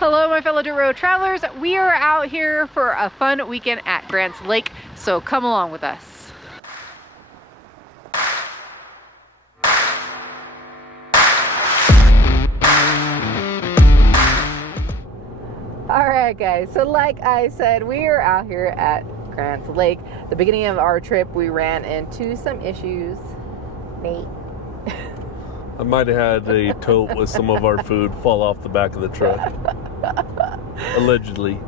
Hello, my fellow dirt road travelers. We are out here for a fun weekend at Grants Lake, so come along with us. All right, guys, so like I said, we are out here at Grants Lake. The beginning of our trip, we ran into some issues. Nate. I might have had a tote with some of our food fall off the back of the truck. Allegedly.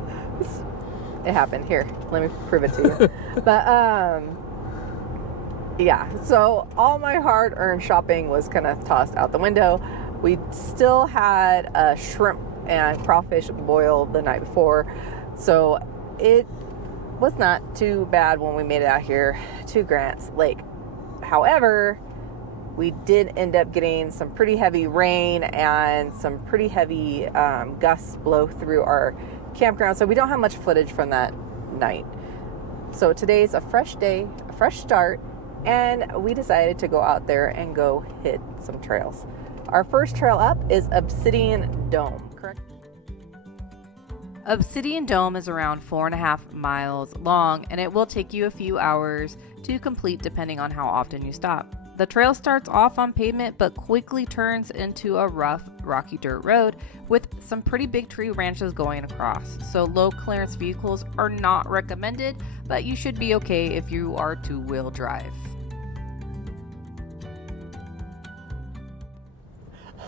It happened. Here, let me prove it to you. But yeah, so all my hard-earned shopping was kind of tossed out the window. We still had a shrimp and crawfish boil the night before, so it was not too bad when we made it out here to Grants Lake. However, we did end up getting some pretty heavy rain and some pretty heavy gusts blow through our campground, so we don't have much footage from that night. So today's a fresh day, a fresh start, and we decided to go out there and go hit some trails. Our first trail up is Obsidian Dome, correct? Obsidian Dome is around 4.5 miles long, and it will take you a few hours to complete depending on how often you stop. The trail starts off on pavement but quickly turns into a rough, rocky dirt road with some pretty big tree branches going across. So low clearance vehicles are not recommended, but you should be okay if you are two-wheel drive.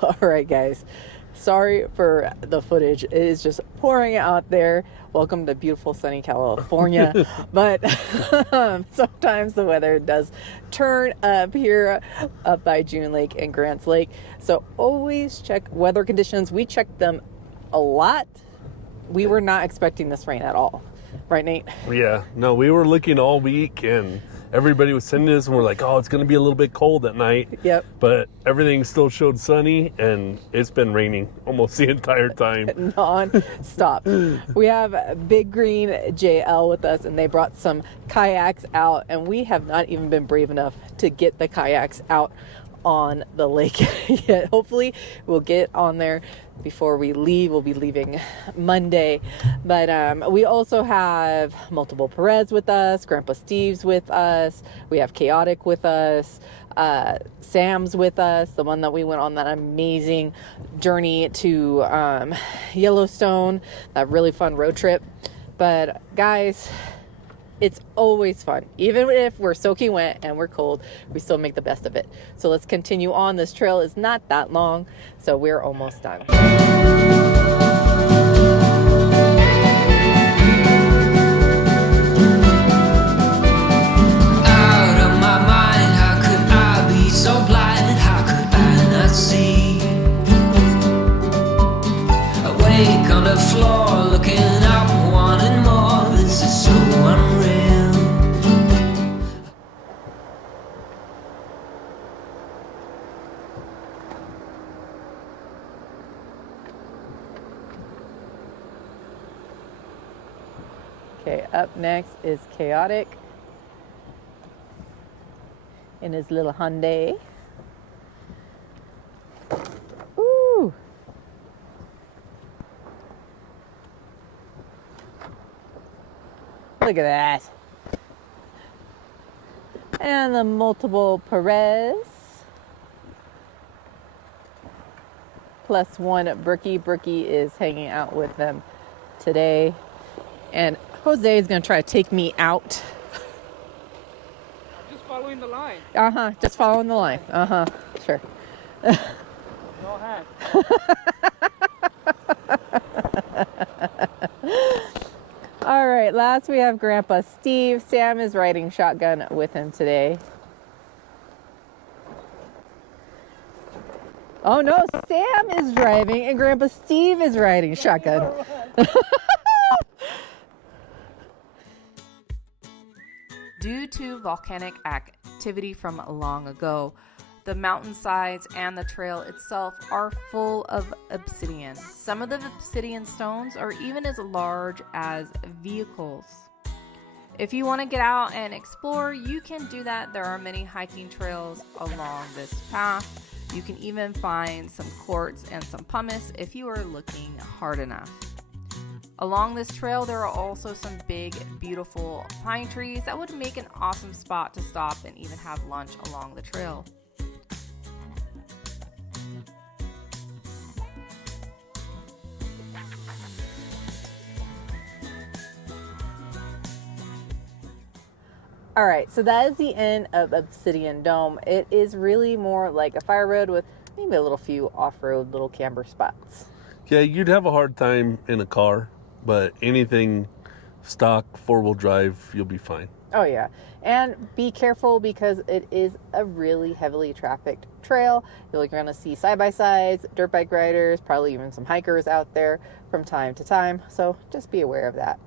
All right, guys. Sorry for the footage. It is just pouring out there. Welcome to beautiful sunny California. But sometimes the weather does turn up here up by June Lake and Grants Lake. So always check weather conditions. We checked them a lot. We were not expecting this rain at all. Right, Nate? Yeah. No, we were looking all week and everybody was sending us and we're like, oh, it's going to be a little bit cold at night. Yep. But everything still showed sunny and it's been raining almost the entire time. Non-stop. We have Big Green JL with us, and they brought some kayaks out, and we have not even been brave enough to get the kayaks out on the lake yet. Hopefully we'll get on there before we leave. We'll be leaving Monday, but we also have Multiple Perez with us, Grandpa Steve's with us, we have Chaotic with us, Sam's with us, the one that we went on that amazing journey to Yellowstone, that really fun road trip. But guys, it's always fun. Even if we're soaking wet and we're cold, we still make the best of it. So let's continue on. This trail is not that long, so we're almost done. Out of my mind, how could I be so blind? How could I not see? Awake on the floor, looking up, wanting more. This is so unreal. Okay, up next is Chaotic in his little Hyundai. Ooh. Look at that. And the Multiple Perez. Plus one Brookie. Brookie is hanging out with them today. And Jose is going to try to take me out. Just following the line. Just following the line. Sure. No hand. All right, last we have Grandpa Steve. Sam is riding shotgun with him today. Oh no, Sam is driving and Grandpa Steve is riding shotgun. Due to volcanic activity from long ago, the mountainsides and the trail itself are full of obsidian. Some of the obsidian stones are even as large as vehicles. If you want to get out and explore, you can do that. There are many hiking trails along this path. You can even find some quartz and some pumice if you are looking hard enough. Along this trail, there are also some big, beautiful pine trees that would make an awesome spot to stop and even have lunch along the trail. All right, so that is the end of Obsidian Dome. It is really more like a fire road with maybe a little few off-road little camber spots. Yeah, you'd have a hard time in a car, but anything stock, four-wheel drive, you'll be fine. Oh yeah, and be careful because it is a really heavily trafficked trail. You're going to see side-by-sides, dirt bike riders, probably even some hikers out there from time to time, so just be aware of that.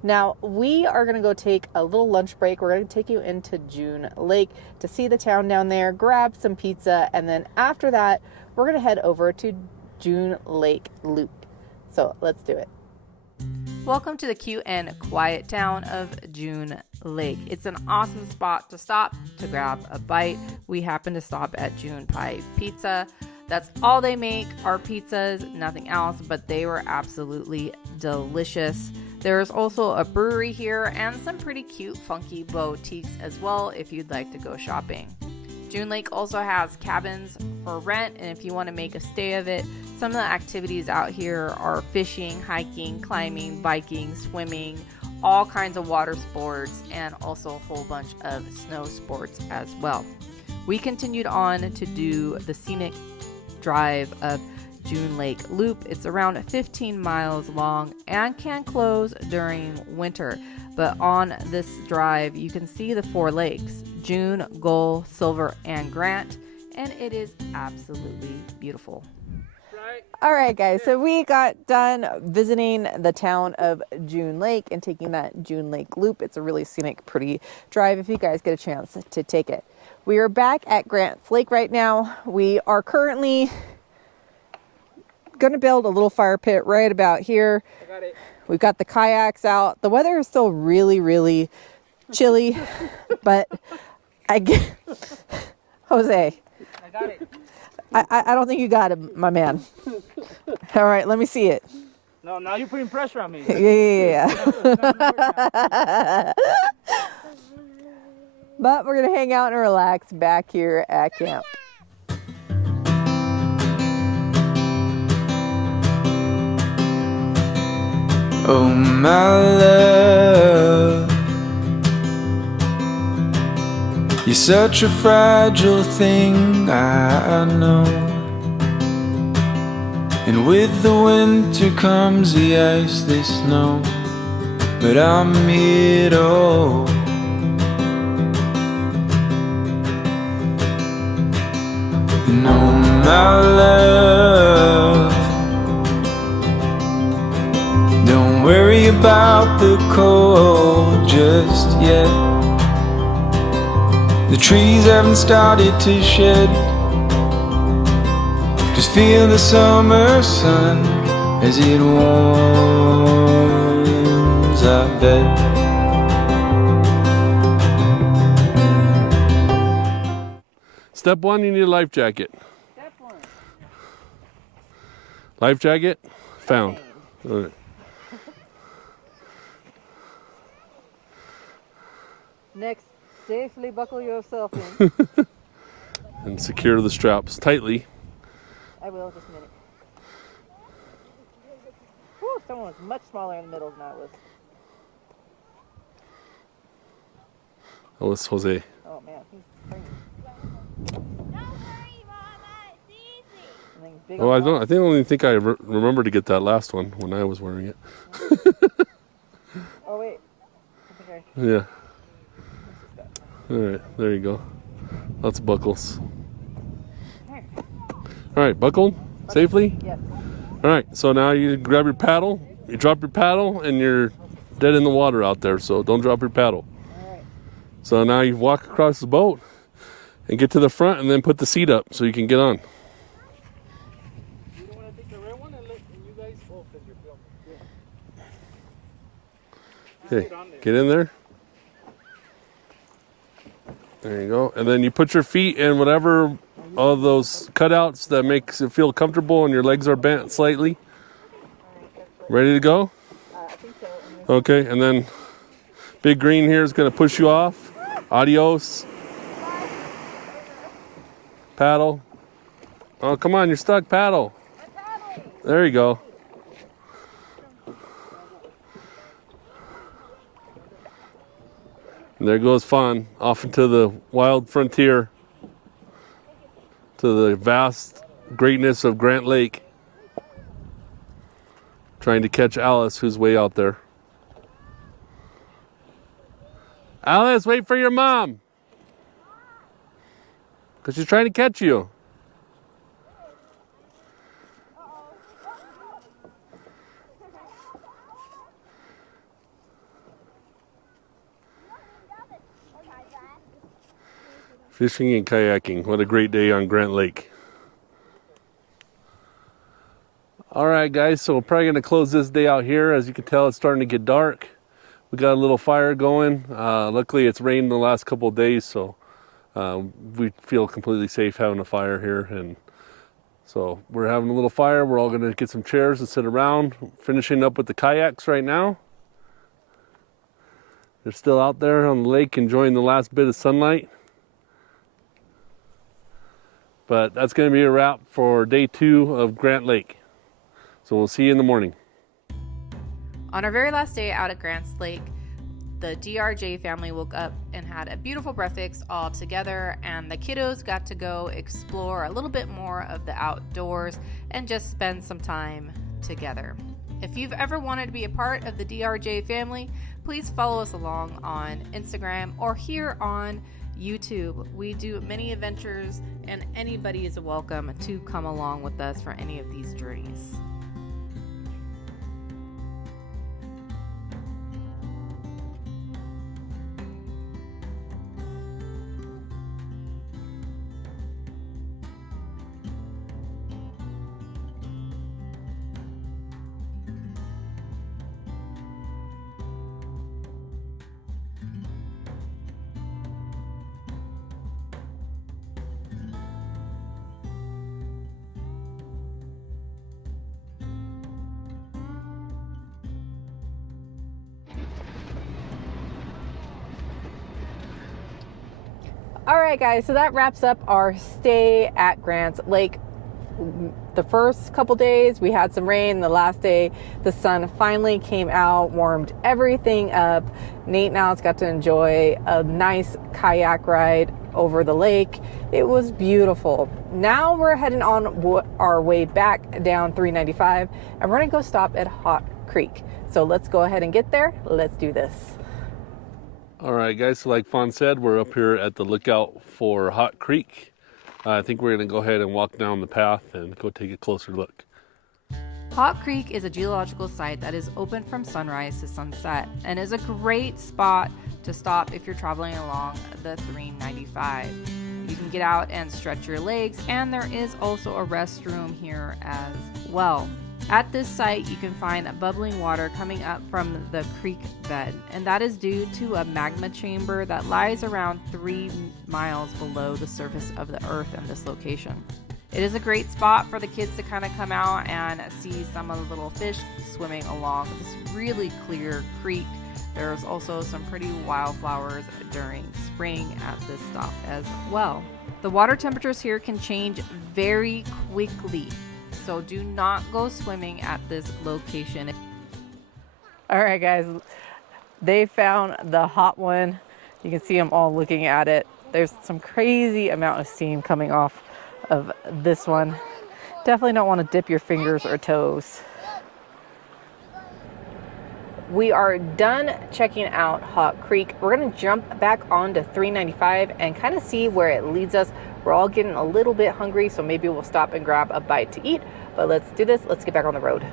Now, we are going to go take a little lunch break. We're going to take you into June Lake to see the town down there, grab some pizza, and then after that, we're going to head over to June Lake Loop. So let's do it. Welcome to the cute and quiet town of June Lake. It's an awesome spot to stop to grab a bite. We happen to stop at June Pie Pizza. That's all they make are pizzas, nothing else, but they were absolutely delicious. There's also a brewery here and some pretty cute, funky boutiques as well if you'd like to go shopping. June Lake also has cabins for rent, and if you want to make a stay of it, some of the activities out here are fishing, hiking, climbing, biking, swimming, all kinds of water sports, and also a whole bunch of snow sports as well. We continued on to do the scenic drive of June Lake Loop. It's around 15 miles long and can close during winter. But on this drive, you can see the 4 lakes, June, Gull, Silver, and Grant, and it is absolutely beautiful. All right, guys, so we got done visiting the town of June Lake and taking that June Lake Loop. It's a really scenic, pretty drive if you guys get a chance to take it. We are back at Grants Lake right now. We are currently going to build a little fire pit right about here. I got it. We've got the kayaks out. The weather is still really, really chilly, but I get Jose. I got it. I don't think you got it, my man. All right, let me see it. No, now you're putting pressure on me. Yeah. But we're gonna hang out and relax back here at camp. Oh my love, you're such a fragile thing, I know. And with the winter comes the ice, the snow, but I'm here to hold. And oh my love, don't worry about the cold just yet. The trees haven't started to shed. Just feel the summer sun as it warms our bed. Step 1, you need a life jacket. Step 1. Life jacket? Found. All right. Next, safely buckle yourself in. And secure the straps tightly. I will, just a minute. Whew, someone was much smaller in the middle than I was. Oh, it's Jose. Oh man, he's tiny. Oh, I only think I remember to get that last one when I was wearing it. Oh wait. I think Yeah. All right, there you go. Lots of buckles. All right, buckled safely? Yes. All right, so now you grab your paddle, you drop your paddle, and you're dead in the water out there, so don't drop your paddle. All right. So now you walk across the boat and get to the front and then put the seat up so you can get on. You don't want to take the red one and let you guys both because you're filming. Okay, get in there. There you go. And then you put your feet in whatever all those cutouts that makes it feel comfortable and your legs are bent slightly. Ready to go? Okay, and then Big Green here is going to push you off. Adios. Paddle. Oh, come on, you're stuck. Paddle. There you go. And there goes Fawn off into the wild frontier, to the vast greatness of Grant Lake, trying to catch Alice, who's way out there. Alice, wait for your mom, because she's trying to catch you. Fishing and kayaking. What a great day on Grant Lake. All right, guys, so we're probably going to close this day out here. As you can tell, it's starting to get dark. We got a little fire going. Luckily, it's rained the last couple of days, so we feel completely safe having a fire here. And so we're having a little fire. We're all going to get some chairs and sit around, finishing up with the kayaks right now. They're still out there on the lake enjoying the last bit of sunlight. But that's going to be a wrap for day 2 of Grant Lake. So we'll see you in the morning. On our very last day out at Grants Lake, the DRJ family woke up and had a beautiful breakfast all together, and the kiddos got to go explore a little bit more of the outdoors and just spend some time together. If you've ever wanted to be a part of the DRJ family, please follow us along on Instagram or here on YouTube. We do many adventures, and anybody is welcome to come along with us for any of these journeys. All right, guys, so that wraps up our stay at Grants Lake. The first couple days we had some rain. The last day the sun finally came out, warmed everything up. Nate and Alex got to enjoy a nice kayak ride over the lake. It was beautiful. Now we're heading on our way back down 395, and we're gonna go stop at Hot Creek. So let's go ahead and get there. Let's do this. All right, guys, so like Fawn said, we're up here at the lookout for Hot Creek. I think we're going to go ahead and walk down the path and go take a closer look. Hot Creek is a geological site that is open from sunrise to sunset and is a great spot to stop if you're traveling along the 395. You can get out and stretch your legs, and there is also a restroom here as well. At this site, you can find bubbling water coming up from the creek bed, and that is due to a magma chamber that lies around 3 miles below the surface of the earth in this location. It is a great spot for the kids to kind of come out and see some of the little fish swimming along this really clear creek. There's also some pretty wildflowers during spring at this stop as well. The water temperatures here can change very quickly, so do not go swimming at this location. All right, guys, they found the hot one. You can see them all looking at it. There's some crazy amount of steam coming off of this one. Definitely don't want to dip your fingers or toes. We are done checking out Hot Creek. We're gonna jump back onto 395 and kind of see where it leads us. We're all getting a little bit hungry, so maybe we'll stop and grab a bite to eat. But let's do this. Let's get back on the road.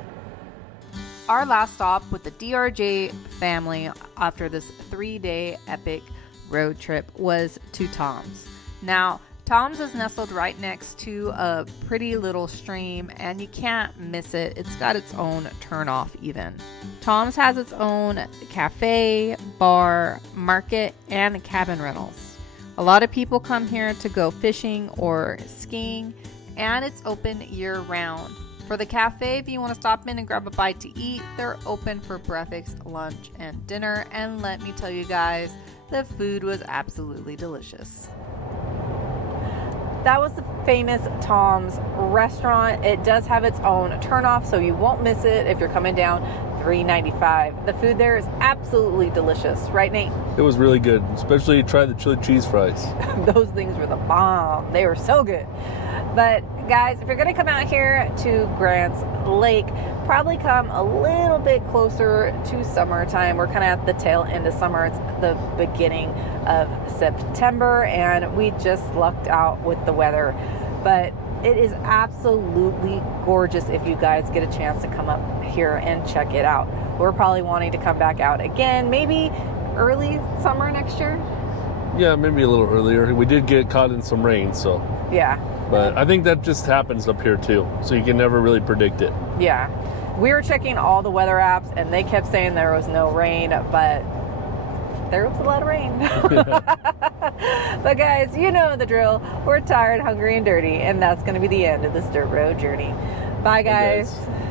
Our last stop with the DRJ family after this 3-day epic road trip was to Tom's. Now, Tom's is nestled right next to a pretty little stream, and you can't miss it. It's got its own turnoff even. Tom's has its own cafe, bar, market, and cabin rentals. A lot of people come here to go fishing or skiing, and it's open year round. For the cafe, if you want to stop in and grab a bite to eat, they're open for breakfast, lunch, and dinner. And let me tell you guys, the food was absolutely delicious. That was the famous Tom's restaurant. It does have its own turnoff, so you won't miss it if you're coming down $3.95. The food there is absolutely delicious, right, Nate? It was really good, especially try the chili cheese fries. Those things were the bomb. They were so good. But guys, if you're going to come out here to Grants Lake, probably come a little bit closer to summertime. We're kind of at the tail end of summer. It's the beginning of September, and we just lucked out with the weather. But it is absolutely gorgeous if you guys get a chance to come up here and check it out. We're probably wanting to come back out again, maybe early summer next year. Yeah, maybe a little earlier. We did get caught in some rain, so. Yeah. But I think that just happens up here too, so you can never really predict it. Yeah. We were checking all the weather apps, and they kept saying there was no rain, but there was a lot of rain. But guys, you know the drill. We're tired, hungry, and dirty, and that's going to be the end of this dirt road journey. Bye, guys. Hey guys.